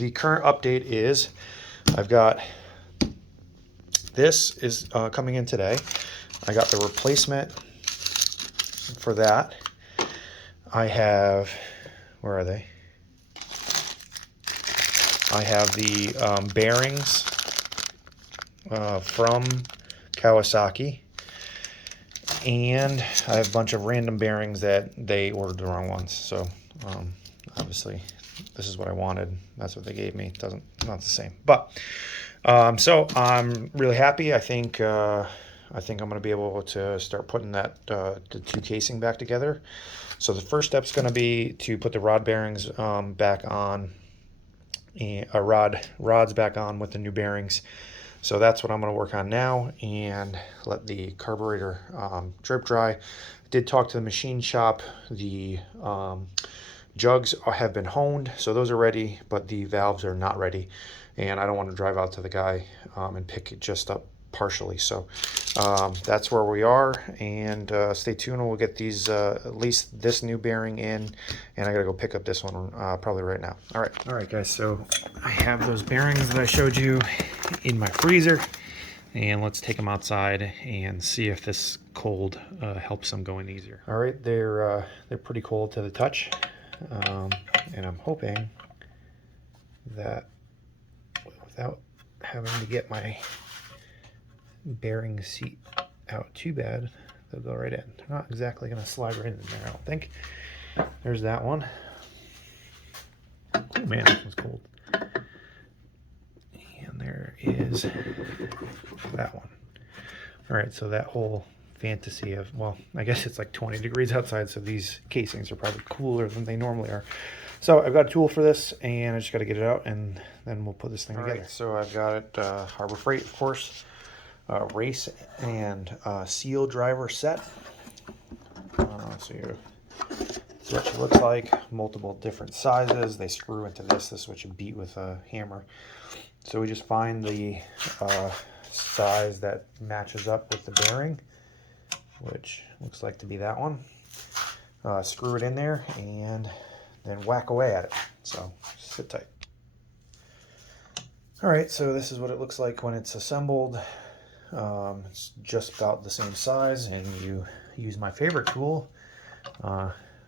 the current update is I've got this is coming in today. I got the replacement for that. I have, where are they? I have the bearings from Kawasaki, and I have a bunch of random bearings that they ordered the wrong ones. So obviously this is what I wanted. That's what they gave me. It not the same, but so I'm really happy. I think I'm going to be able to start putting that the two casing back together. So the first step is going to be to put the rod bearings back on, and rods back on with the new bearings. So that's what I'm going to work on now, and let the carburetor drip dry. I did talk to the machine shop. The jugs have been honed, so those are ready, but the valves are not ready, and I don't want to drive out to the guy and pick it just up partially. So that's where we are, and stay tuned. We'll get these at least this new bearing in, and I gotta go pick up this one probably right now. All right guys, so I have those bearings that I showed you in my freezer, and let's take them outside and see if this cold helps them go in easier. All right, they're pretty cold to the touch, and I'm hoping that without having to get my bearing seat out too bad, they'll go right in. They're not exactly going to slide right in there, I don't think. There's that one. Oh man, this one's cold. And there is that one. All right, so that whole fantasy of, well, I guess it's like 20 degrees outside, so these casings are probably cooler than they normally are. So I've got a tool for this, and I just got to get it out, and then we'll put this thing together. Right, so I've got it, Harbor Freight, of course. Race and seal driver set. So that's what it looks like. Multiple different sizes. They screw into this. This is what you beat with a hammer. So we just find the size that matches up with the bearing, which looks like to be that one. Screw it in there and then whack away at it. So sit tight. All right, so this is what it looks like when it's assembled. It's just about the same size, and you use my favorite tool,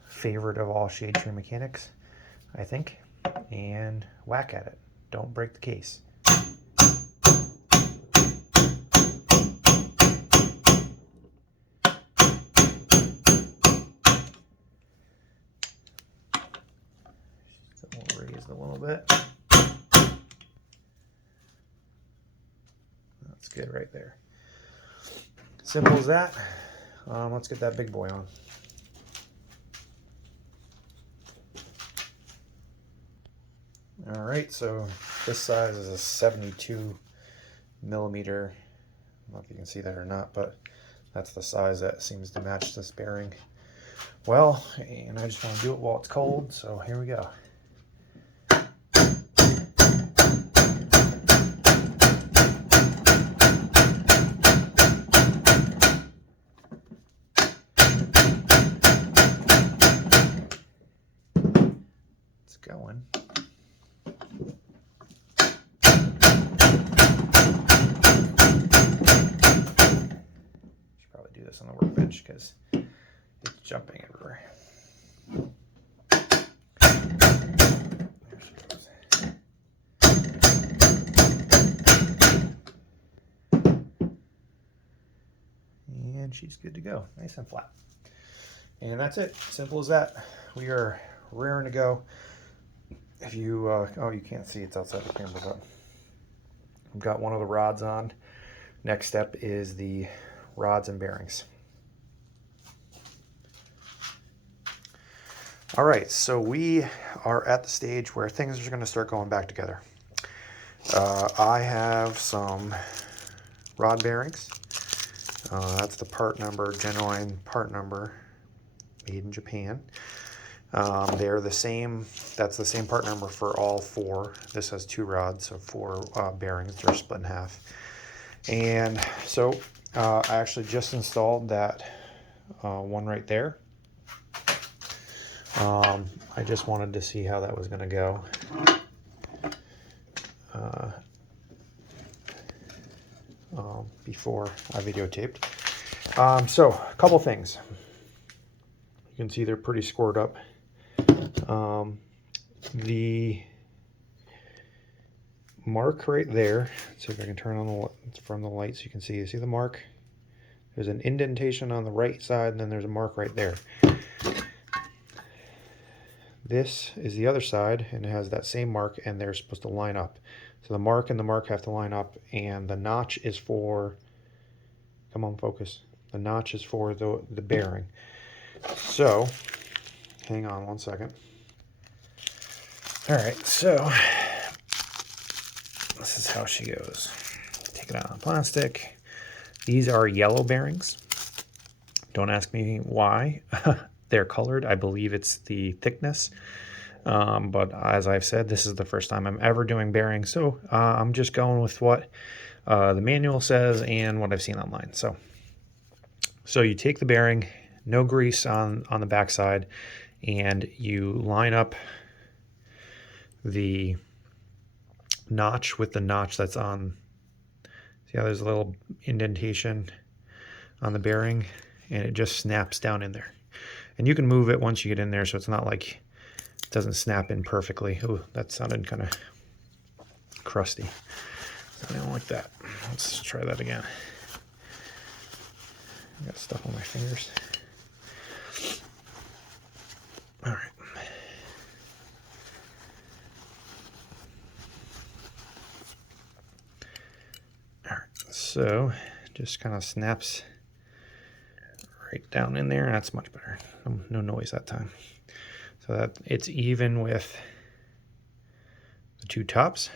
favorite of all shade tree mechanics, I think, and whack at it. Don't break the case. So we'll raise it a little bit. That's good right there. Simple as that. Let's get that big boy on. All right, so this size is a 72 millimeter. I don't know if you can see that or not, but that's the size that seems to match this bearing well, and I just want to do it while it's cold, so here we go. Going. Should probably do this on the workbench because it's jumping everywhere. There she goes. And she's good to go, nice and flat. And that's it, simple as that. We are raring to go. If you, oh, you can't see, it's outside the camera, but I've got one of the rods on. Next step is the rods and bearings. All right, so we are at the stage where things are going to start going back together. I have some rod bearings. That's the part number, genuine part number, made in Japan. They're the same, that's the same part number for all four. This has two rods, so four bearings. They're split in half. And so I actually just installed that one right there. I just wanted to see how that was going to go. before I videotaped. So a couple things. You can see they're pretty scored up. The mark right there, let's see if I can turn on the from the light so you can see. You see the mark? There's an indentation on the right side, and then there's a mark right there. This is the other side, and it has that same mark, and they're supposed to line up. So the mark and the mark have to line up, and the notch is for, come on, focus. The notch is for the bearing. So, hang on one second. All right, so this is how she goes. Take it out of the plastic. These are yellow bearings. Don't ask me why. They're colored. I believe it's the thickness. But as I've said, this is the first time I'm ever doing bearings. So I'm just going with what the manual says and what I've seen online. So you take the bearing, no grease on the backside, and you line up the notch with the notch that's on. See how there's a little indentation on the bearing, and it just snaps down in there. And you can move it once you get in there, so it's not like it doesn't snap in perfectly. Oh, that sounded kind of crusty. I don't like that. Let's try that again. I got stuff on my fingers. All right. All right. So just kind of snaps right down in there. That's much better. No noise that time. So that it's even with the two tops.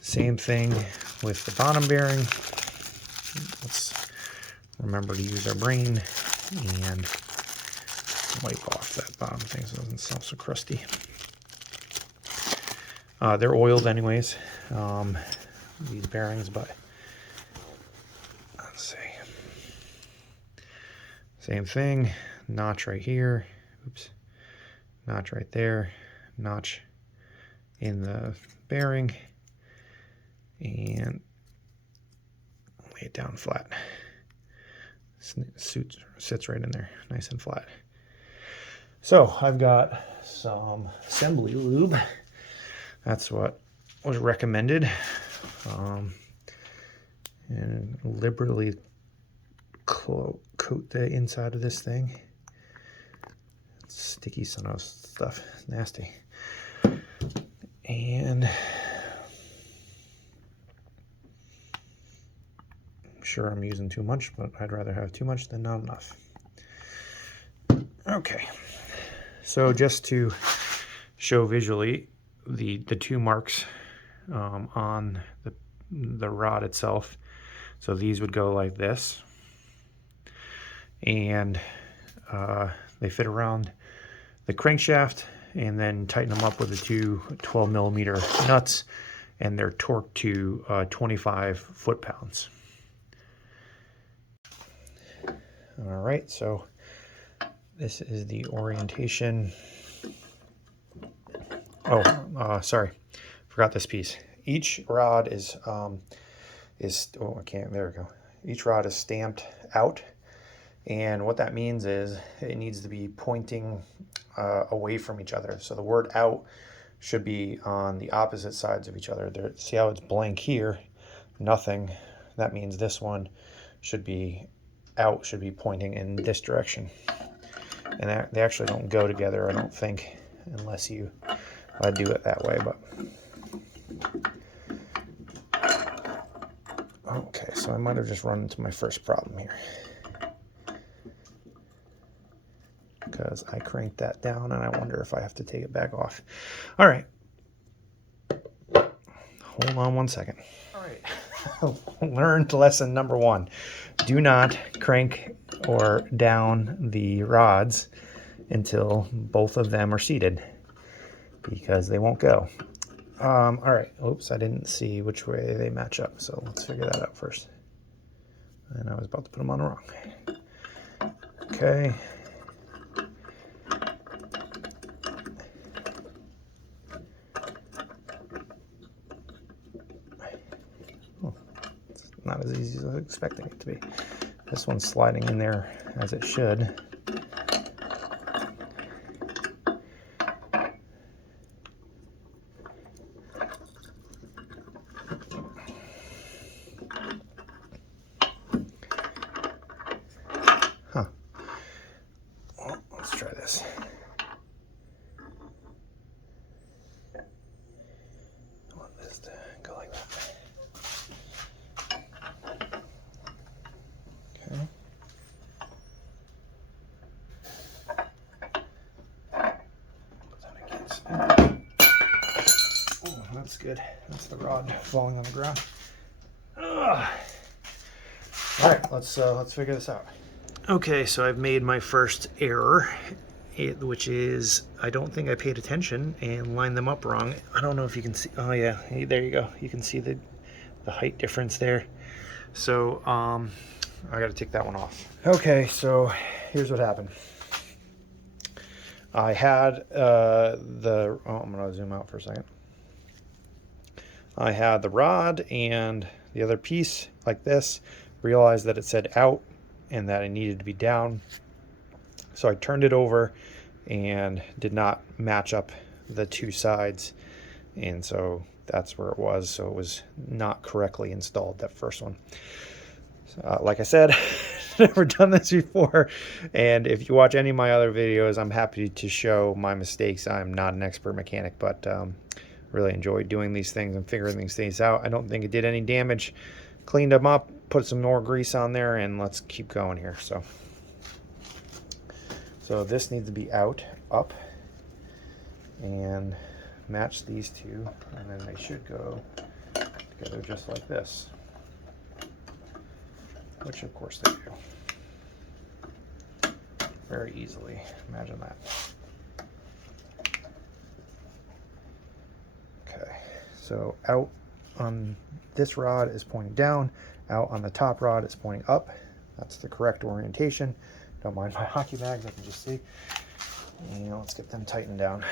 Same thing with the bottom bearing. Let's remember to use our brain and wipe off that bottom thing so it doesn't sound so crusty. They're oiled anyways, these bearings, but let's see. Same thing, notch right here, oops, notch right there, notch in the bearing, and lay it down flat. Sits right in there, nice and flat. So I've got some assembly lube. That's what was recommended. And liberally coat the inside of this thing. It's sticky son of stuff, it's nasty. And I'm sure I'm using too much, but I'd rather have too much than not enough. Okay, so just to show visually the two marks on the rod itself. So these would go like this, and they fit around the crankshaft, and then tighten them up with the two 12mm nuts, and they're torqued to 25 foot-pounds. All right, so this is the orientation. Oh, sorry, forgot this piece. Each rod is oh, I can't, there we go. Each rod is stamped out, and what that means is it needs to be pointing away from each other. So the word out should be on the opposite sides of each other. There, see how it's blank here? Nothing. That means this one should be out, should be pointing in this direction. And they actually don't go together, I don't think, unless you do it that way. But okay, so I might have just run into my first problem here, because I cranked that down, and I wonder if I have to take it back off. All right, hold on one second. All right, learned lesson number 1. Do not crank or down the rods until both of them are seated, because they won't go. All right, oops, I didn't see which way they match up, so let's figure that out first. And I was about to put them on wrong. Okay. not as easy as I was expecting it to be. This one's sliding in there as it should. Huh. Well, let's try this. I want this to go like that. Okay. Put that against. Oh, that's good. That's the rod falling on the ground. Ugh. All right, let's figure this out. Okay, so I've made my first error, which is I don't think I paid attention and lined them up wrong. I don't know if you can see. Oh yeah, there you go. You can see the height difference there. So I got to take that one off. Okay, so here's what happened. I had I'm gonna zoom out for a second. I had the rod and the other piece like this. Realized that it said out and that it needed to be down. So I turned it over and did not match up the two sides. And so that's where it was. So it was not correctly installed, that first one. Like I said, never done this before. And if you watch any of my other videos, I'm happy to show my mistakes. I'm not an expert mechanic, but really enjoy doing these things and figuring these things out. I don't think it did any damage. Cleaned them up, put some more grease on there, and let's keep going here. So this needs to be out, up, and match these two, and then they should go together just like this, which of course they do. Very easily, imagine that. Okay, so out on this rod is pointing down, out on the top rod is pointing up. That's the correct orientation. Don't mind my hockey bags, I can just see. And let's get them tightened down.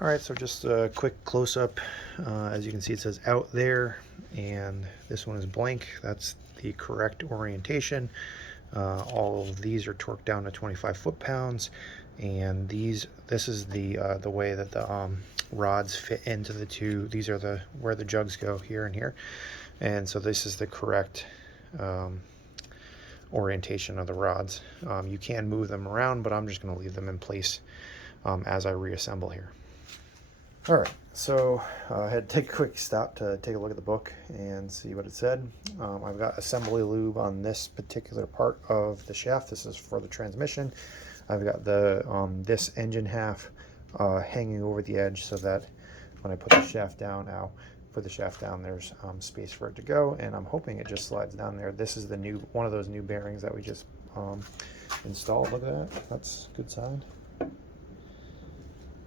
All right, so just a quick close-up. As you can see, it says out there, and this one is blank. That's the correct orientation. All of these are torqued down to 25 foot-pounds, and this is the way that the rods fit into the two. These are where the jugs go, here and here, and so this is the correct orientation of the rods. You can move them around, but I'm just going to leave them in place as I reassemble here. All right, so I had to take a quick stop to take a look at the book and see what it said. I've got assembly lube on this particular part of the shaft. This is for the transmission. I've got the this engine half hanging over the edge so that when I put the shaft down, there's space for it to go, and I'm hoping it just slides down there. This is the one of those new bearings that we just installed. Look at that, that's a good sign.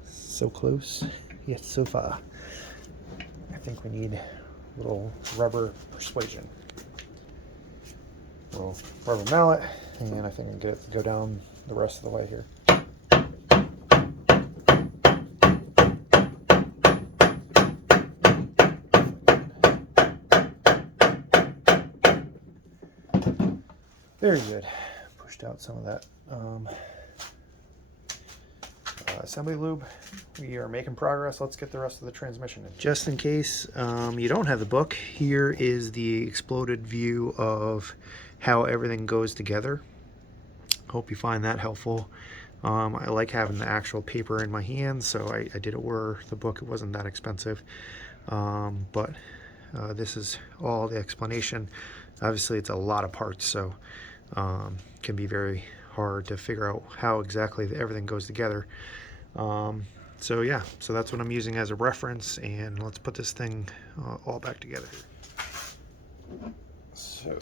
So close, yet so far. I think we need a little rubber persuasion. A little rubber mallet, and I think I can get it to go down the rest of the way here. Very good. Pushed out some of that assembly lube. We are making progress. Let's get the rest of the transmission in. Just in case you don't have the book, here is the exploded view of how everything goes together. Hope you find that helpful. I like having the actual paper in my hands, so I did it where the book, it wasn't that expensive. But this is all the explanation. Obviously it's a lot of parts, so can be very hard to figure out how exactly everything goes together. So yeah, so that's what I'm using as a reference, and let's put this thing all back together. So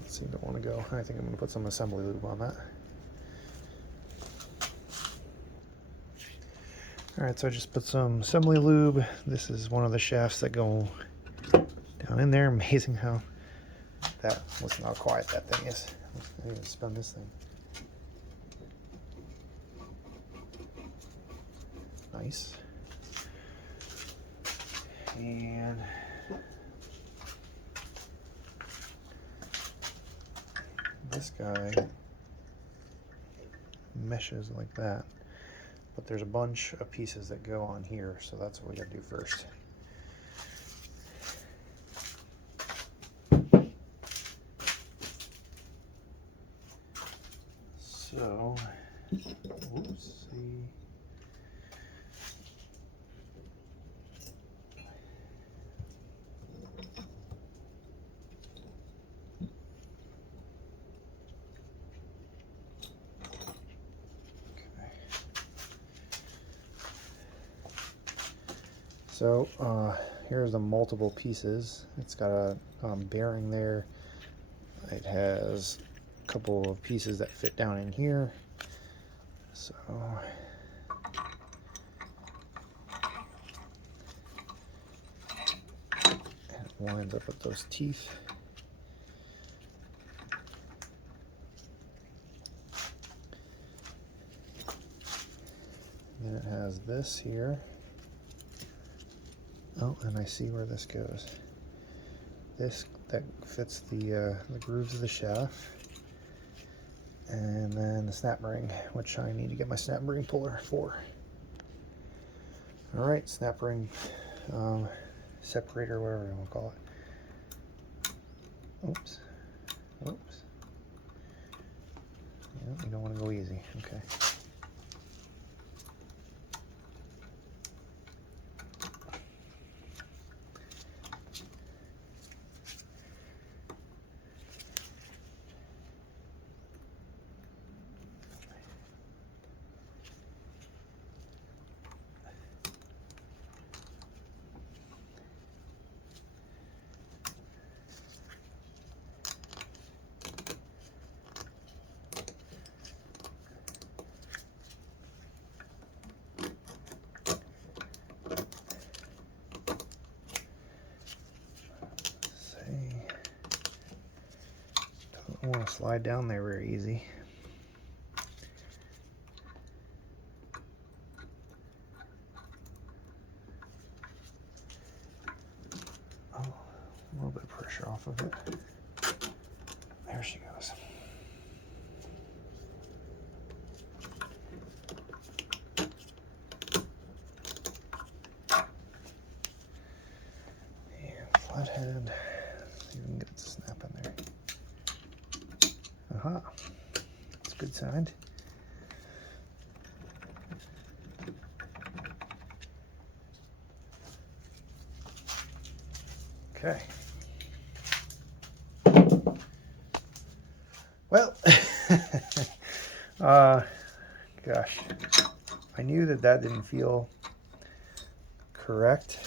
let's see, don't want to go. I think I'm going to put some assembly lube on that. Alright, so I just put some assembly lube. This is one of the shafts that go down in there. Amazing how that, listen how quiet that thing is. I need to spin this thing. Nice. And this guy meshes like that. But there's a bunch of pieces that go on here, so that's what we gotta do first. So, whoopsie. So here's the multiple pieces. It's got a bearing there. It has a couple of pieces that fit down in here. So it lines up with those teeth. Then it has this here. Oh, and I see where this goes. This, that fits the grooves of the shaft. And then the snap ring, which I need to get my snap ring puller for. Alright, snap ring separator, whatever you want to call it. Oops. Oops. Yeah, you don't want to go easy. Okay. Don't want to slide down there very easy. Oh, a little bit of pressure off of it. There she goes. And flathead. See if we can get it to snap in there. Aha, that's a good sign. Okay. Well, gosh, I knew that that didn't feel correct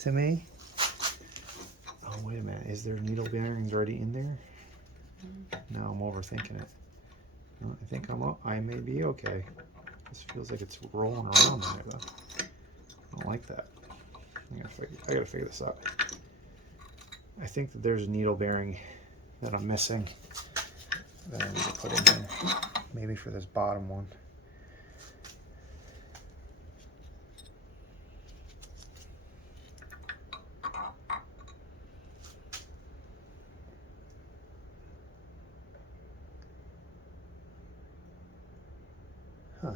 to me. Oh, wait a minute, is there needle bearings already in there? No, I'm overthinking it. No, I think I may be okay. This feels like it's rolling around in there though. I don't like that. I gotta figure this out. I think that there's a needle bearing that I'm missing that I need to put in here. Maybe for this bottom one. Huh.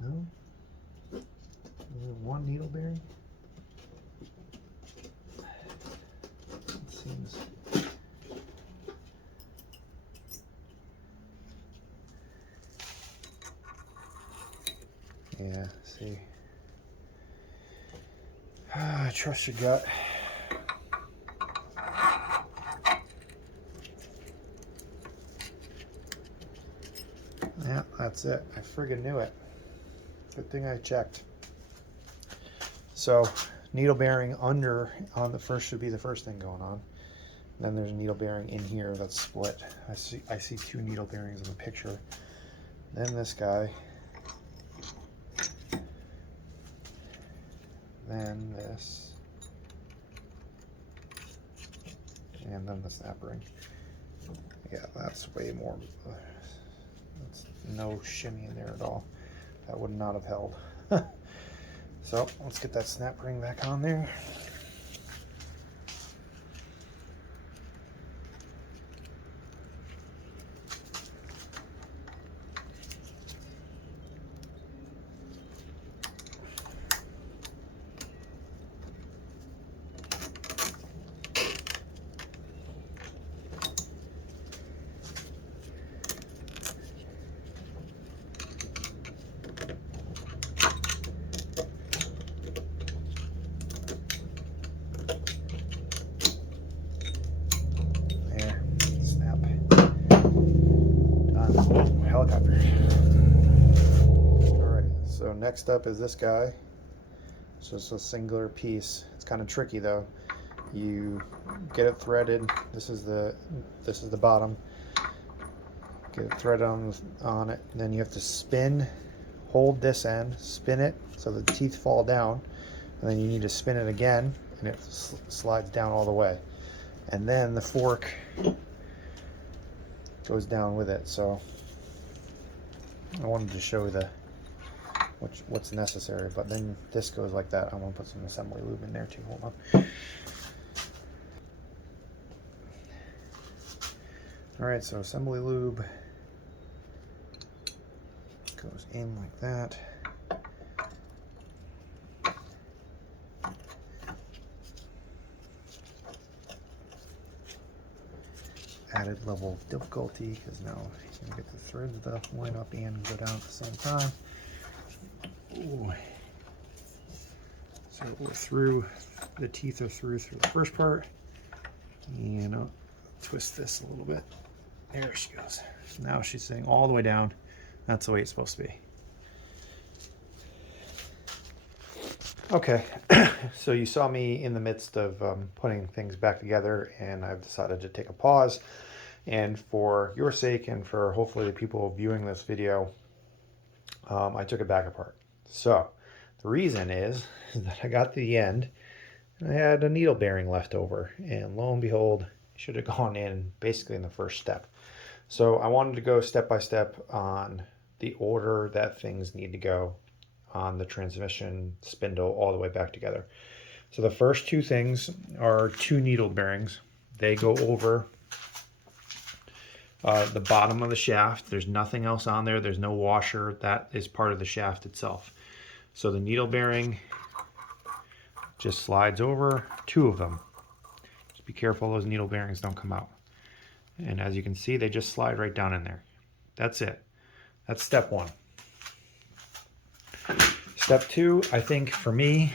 No? Is there one needle bearing? It seems. Yeah, see. I trust your gut. Yeah, that's it. I friggin' knew it. Good thing I checked. So, needle bearing under on the first should be the first thing going on. Then there's a needle bearing in here that's split. I see two needle bearings in the picture. Then this guy. Then this. And then the snap ring. Yeah, that's way more. That's no shimmy in there at all. That would not have held. So let's get that snap ring back on there. Helicopter. Alright, so next up is this guy. So it's a singular piece. It's kind of tricky though. You get it threaded. This is the bottom. Get it threaded on it. Then you have to spin, hold this end, spin it so the teeth fall down, and then you need to spin it again, and it slides down all the way. And then the fork goes down with it. So I wanted to show the what's necessary, but then this goes like that. I'm gonna put some assembly lube in there too. Hold on. All right, so assembly lube goes in like that. Added level of difficulty because now you can get the threads to line up and go down at the same time. Ooh. So we're through, the teeth are through the first part. And I'll twist this a little bit. There she goes. Now she's sitting all the way down. That's the way it's supposed to be. Okay, so you saw me in the midst of putting things back together, and I've decided to take a pause. And for your sake, and for hopefully the people viewing this video, I took it back apart. So the reason is that I got to the end, and I had a needle bearing left over, and lo and behold, it should have gone in basically in the first step. So I wanted to go step by step on the order that things need to go on the transmission spindle all the way back together. So the first two things are two needle bearings. They go over the bottom of the shaft. There's nothing else on there. There's no washer. That is part of the shaft itself. So the needle bearing just slides over, two of them. Just be careful those needle bearings don't come out. And as you can see, they just slide right down in there. That's it. That's step one. Step two, I think for me,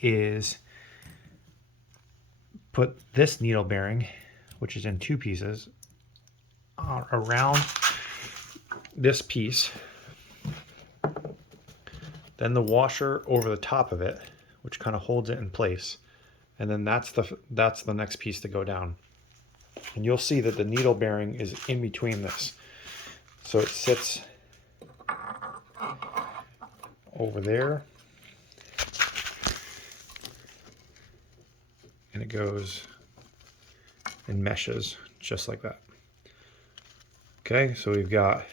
is put this needle bearing, which is in two pieces, around this piece. Then the washer over the top of it, which kind of holds it in place. And then that's the next piece to go down. And you'll see that the needle bearing is in between this. So it sits over there. And it goes in meshes just like that. Okay, so we've got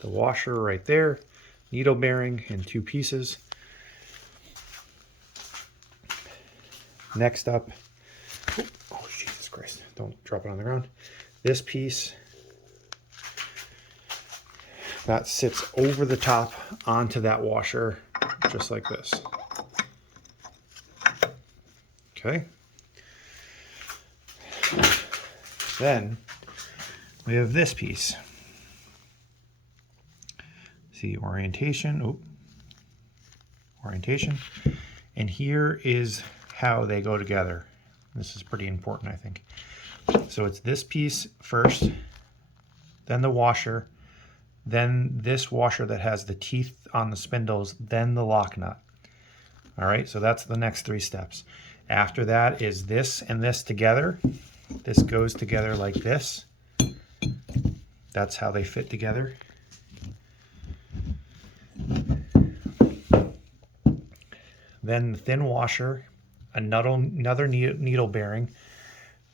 the washer right there, needle bearing in 2 pieces. Next up, oh Jesus Christ, don't drop it on the ground. This piece that sits over the top onto that washer, just like this. Okay. Then we have this piece. See, orientation, orientation. And here is how they go together. This is pretty important, I think. So it's this piece first, then the washer, then this washer that has the teeth on the spindles, then the lock nut. All right, so that's the next 3 steps. After that is this and this together. This goes together like this. That's how they fit together. Then the thin washer, another needle bearing,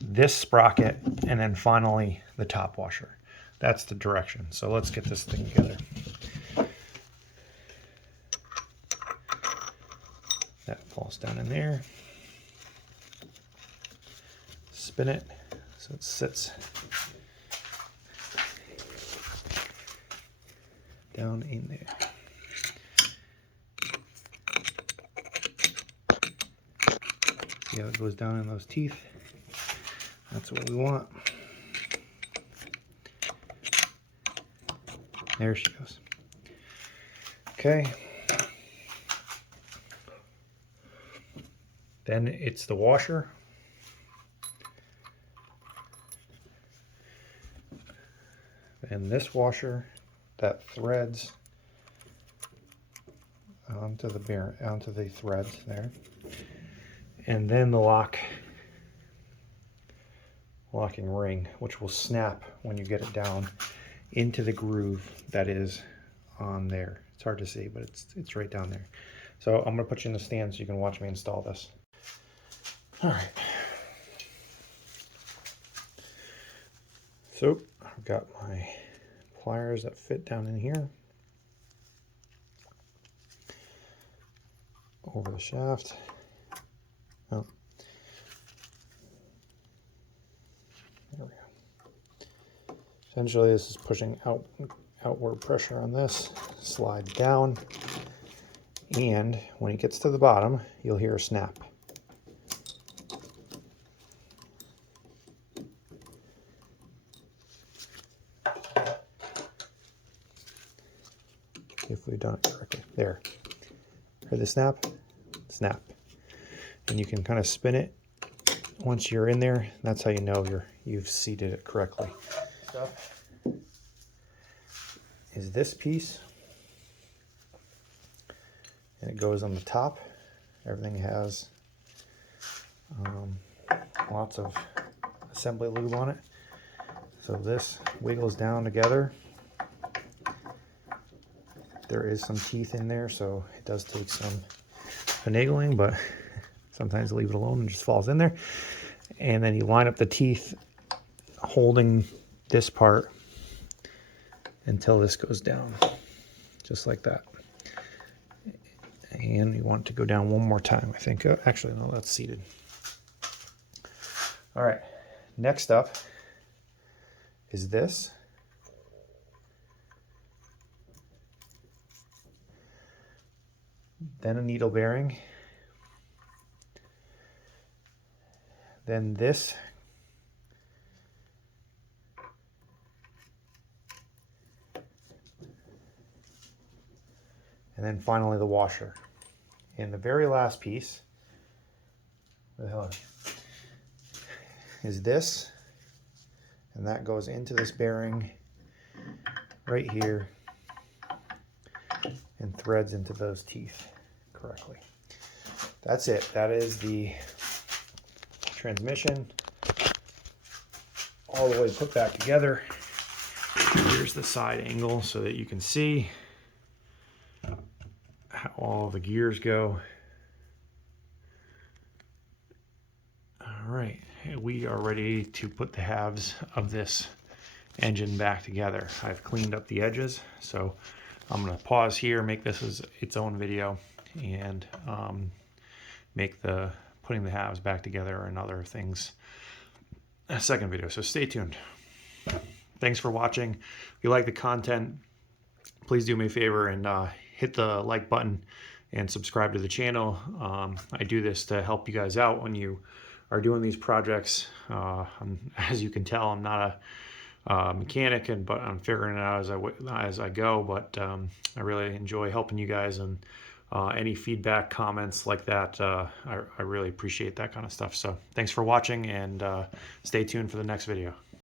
this sprocket, and then finally the top washer. That's the direction. So let's get this thing together. That falls down in there. Spin it so it sits down in there. See how it goes down in those teeth? That's what we want. There she goes. Okay. Then it's the washer. And this washer that threads onto the threads there. And then the locking ring, which will snap when you get it down into the groove that is on there. It's hard to see, but it's right down there. So I'm gonna put you in the stand so you can watch me install this. All right. So I've got my pliers that fit down in here over the shaft. Oh. There we go. Essentially, this is pushing outward pressure on this. Slide down, and when it gets to the bottom, you'll hear a snap. If we've done it correctly. There. Hear the snap? Snap. And you can kind of spin it once you're in there. That's how you know you've seated it correctly. Stuff is this piece. And it goes on the top. Everything has lots of assembly lube on it. So this wiggles down together. There is some teeth in there, so it does take some finagling, but sometimes leave it alone and it just falls in there. And then you line up the teeth holding this part until this goes down, just like that. And you want it to go down one more time, I think. Actually, no, that's seated. All right, next up is this. Then a needle bearing, then this, and then finally the washer. And the very last piece, where the hell is this, and that goes into this bearing right here and threads into those teeth correctly. That's it. That is the transmission all the way put back together. Here's the side angle so that you can see. how all the gears go. All right, we are ready to put the halves of this engine back together. I've cleaned up the edges, so I'm going to pause here, make this as its own video, and make the putting the halves back together and other things a second video. So stay tuned. Thanks for watching. If you like the content, please do me a favor and hit the like button and subscribe to the channel. I do this to help you guys out when you are doing these projects. As you can tell, I'm not a mechanic, but I'm figuring it out as I go. But I really enjoy helping you guys, and any feedback, comments like that, I really appreciate that kind of stuff. So thanks for watching, and stay tuned for the next video.